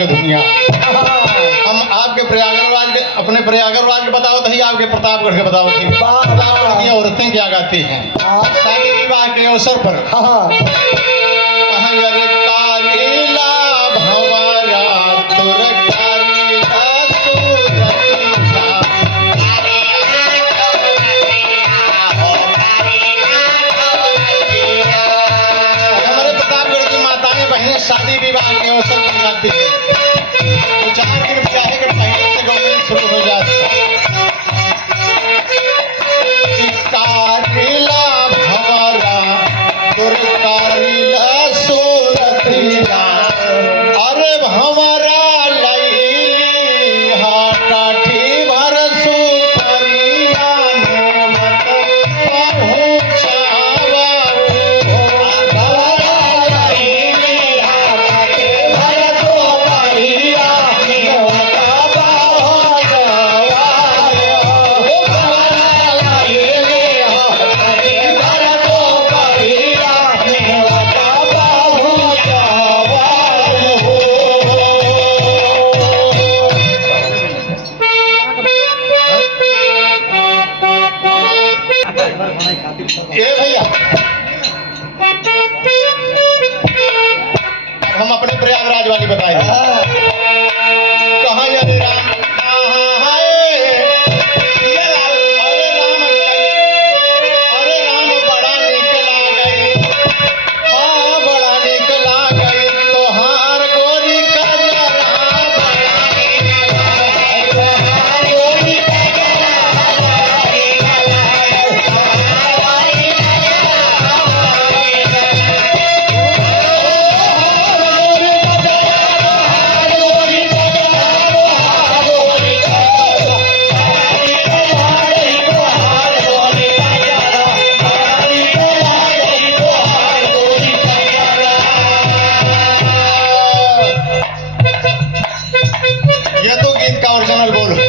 की दुनिया। हम आपके प्रयागराज के अपने प्रयागराज के बताओ थी, आपके प्रतापगढ़ के बताओ थी। प्रतापगढ़ की औरतें क्या गाती हैं शादी विवाह के अवसर पर? कहाँ अरे कालीला भंवरा तुर कालीला सूरतिया। हमारे प्रतापगढ़ की माताएं बहनें शादी विवाह के अवसर पर गाती हैं। तो 4 दिन ब्याह के पहले से गाना शुरू हो जाता है। कालीला भंवरा तुर कालीला सूरतिया। अरे भंवरा लईली हाटाठी भर सुपरिया ने मत पहुँचावा। भंवरा लईली हाटाठी भर सुपरिया ने मत पहुँचावा। भंवरा लईली हाटाठी भर सुपरिया ने मत पहुँचावा। ए भैया, हम अपने प्रयागराज वाली बताए कहाँ अरे राम अरे राम बड़ा निक लागई। हाँ बड़ा निक लागई तोहार गोरी का जरा बड़ा निक लागई। तोहार गोरी का ये तो गीत का ओरिजिनल बोल है।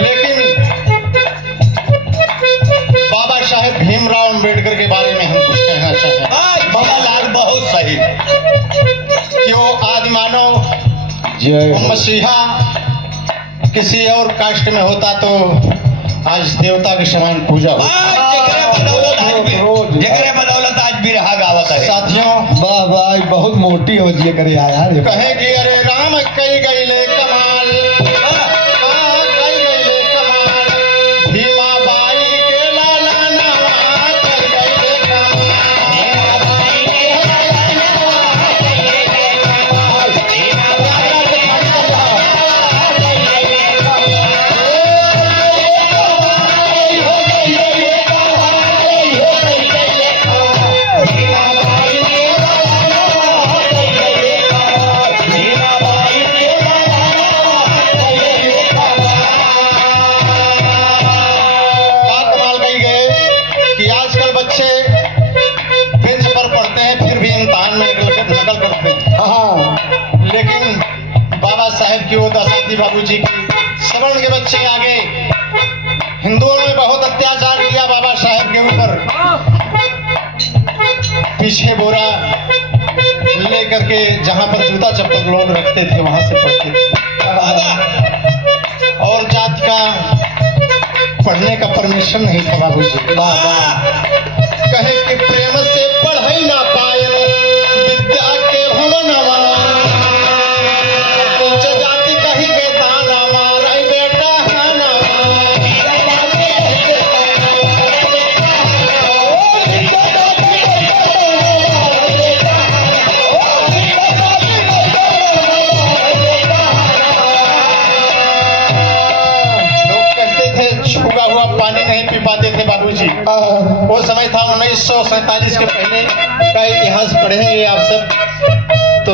लेकिन बाबा साहेब भीमराव अंबेडकर के बारे में हम कुछ कहना चाहें। बाबा लाल बहुत सही कि वो आदि मानव मसीहा किसी और कास्ट में होता तो आज देवता के समान पूजा बदौलत आज भी रहा गावत है। साथियों वाह वाह बहुत मोटी हो जी करे यार। कहे कि अरे राम कई गईले कमाल। हाँ, कई गईले कमाल। भीमा बाई के लाला नवा कई गईले कमाल। भीमा बाई के लाला नवा कई गईले कमाल। भीमा बाई के लाला नवा कई गईले कमाल। हो गईले कमाल, हो गईले कमाल। भीमा बाई के लाला नवा कई गईले कमाल। भीमा बाई के लाला नवा कई गईले कमाल। का कमाल कही गए कि आजकल बच्चे बेंच पर पढ़ते हैं फिर भी इम्तिहान में नकल करते हैं। लेकिन बाबा साहेब की वो दशा थी बाबूजी की। सवर्ण के बच्चे आगे हिंदुओं ने बहुत अत्याचार किया बाबा साहेब के ऊपर। पीछे बोरा लेकर के जहां पर जूता चप्पल लोग रखते थे वहां से पढ़ते थे। और जात का पढ़ने का परमिशन नहीं था बाबूजी। कहे कि प्रेम से पढ़ाई ना पायल विद्या के भवनवा। नीच जाति कही के दाना मारई बेटा छुपा हुआ पानी नहीं पी पाते थे बाबूजी। वो समय था 1947 के पहले का इतिहास पढ़ेंगे आप सब तो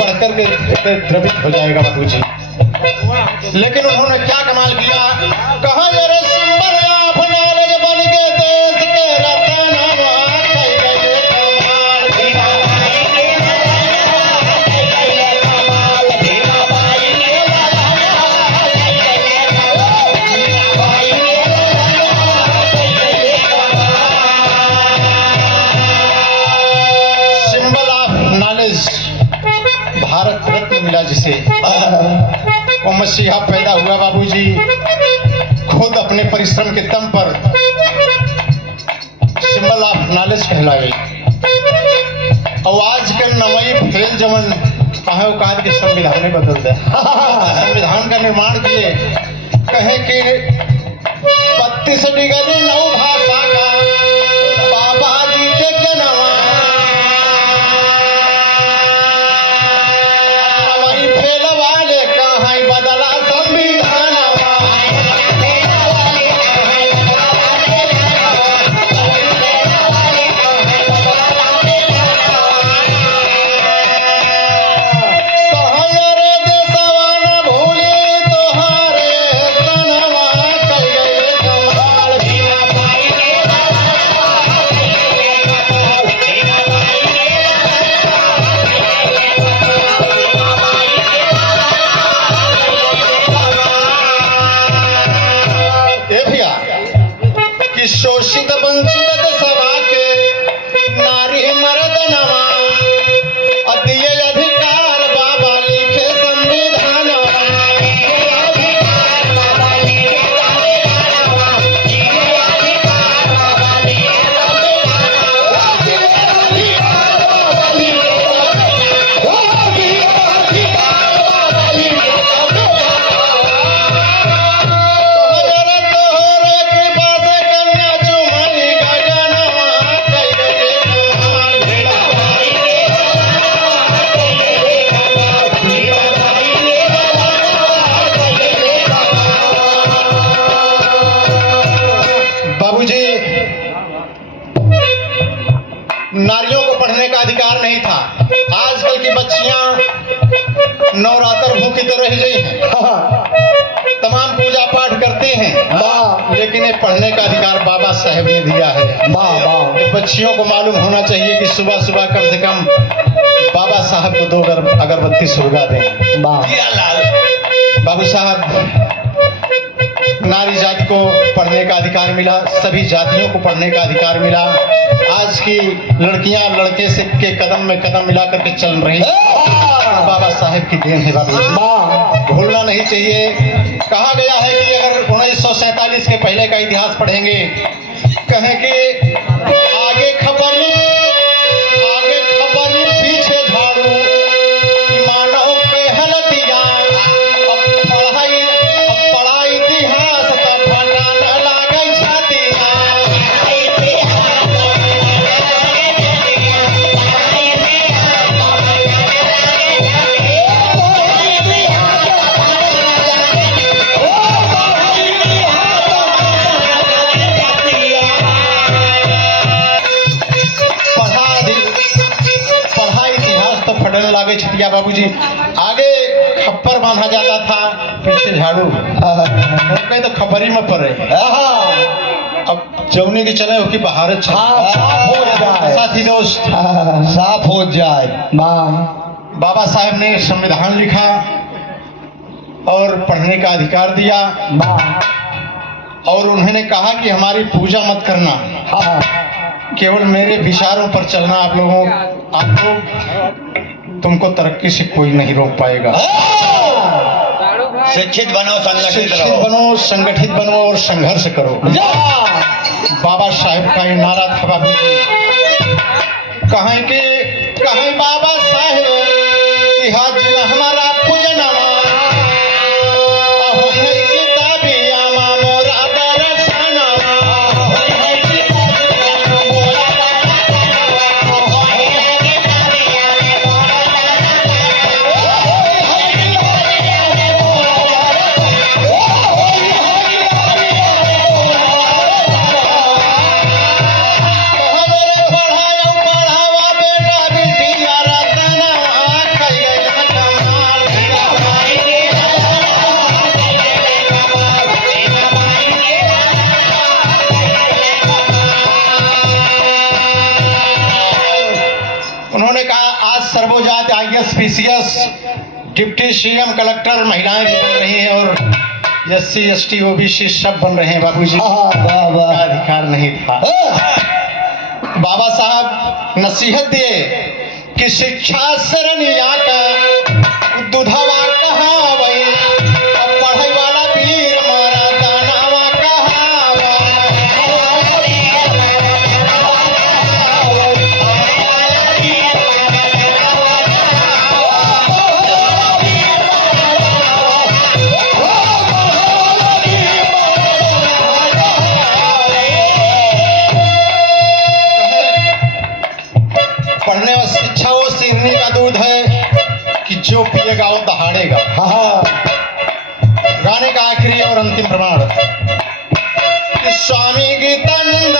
पढ़ करके द्रवित हो जाएगा बाबूजी। लेकिन उन्होंने क्या कमाल किया। कहा अरे सिंबर आप नॉलेज बन के देश के रतनवा कई गईले कमाल। भीमा बाई के लाला कई गईले कमाल। भीमा बाई के लाला कई गईले कमाल। भीमा बाई के लाला कई गईले कमाल। Symbol of knowledge Bharat Ratna मिला जिसे वो मसीहा पैदा हुआ बाबूजी, खुद अपने परिश्रम के दम पर सिंबल ऑफ नॉलेज कहलाए। और आज के नवई फेल जमन कहे कहा कि संविधान में बदल दे संविधान का निर्माण किए, कहे कि 32 डिग्री नौ भाषा का बाबा जी के जनवा नवई फेल वाले कहा बदला संविधान। शोषित वंचित सभा के नारी मर्द नवा दिए अधिकार बाबा लिखे संविधान। नारियों को पढ़ने का अधिकार नहीं था। आजकल की बच्चियां नवरात्र भूखी तो रह गई हैं, तमाम पूजा पाठ करते हैं, लेकिन ये पढ़ने का अधिकार बाबा साहेब ने दिया है। बच्चियों को मालूम होना चाहिए कि सुबह सुबह कम से कम बाबा साहब को 2 अगरबत्ती सुलगा दें। बाबू साहब, नारी जाति को पढ़ने का अधिकार मिला, सभी जातियों को पढ़ने का अधिकार मिला। आज की लड़कियां लड़के से के कदम में कदम मिला करके चल रही हैं। बाबा साहेब की देन है बाबू, भूलना नहीं चाहिए। कहा गया है कि अगर 1947 के पहले का इतिहास पढ़ेंगे, कहें कि आगे खपरी पीछे झाड़ू, मानव के हलतिया पढ़ा इतिहास तो फटा न लागे छातिया। लागे छतिया बाबूजी, आगे खप्पर बांधा जाता था, पीछे झाड़ू, कहीं तो खपरी में पड़े। अब जौने की चले हो कि बाहर साथी दोस्त साफ हो जाए। बाबा साहेब ने संविधान लिखा और पढ़ने का अधिकार दिया, और उन्होंने कहा कि हमारी पूजा मत करना, केवल मेरे विचारों पर चलना। आप लोग तुमको तरक्की से कोई नहीं रोक पाएगा। शिक्षित बनो, संगठित बनो और संघर्ष करो। बाबा साहेब का ये नारा था बाबू जी। कहें बाबा साहेब कि हाज हमारा पूजनवा सर्वोजात IAS PCS deputy CM collector महिलाएं भी बन रही हैं, और SC ST OBC सब बन रहे हैं बाबूजी। अधिकार नहीं था। बाबा साहब नसीहत दिए कि शिक्षा शरणिया का दुधवा कहावै अब पढ़ै वाला वीर मारा दानावा कहावै पढ़ने और शिक्षा वो सिरनी का दूध है कि जो पिएगा वो दहाड़ेगा। गाने का आखिरी और अंतिम प्रमाण कि स्वामी गीतानंद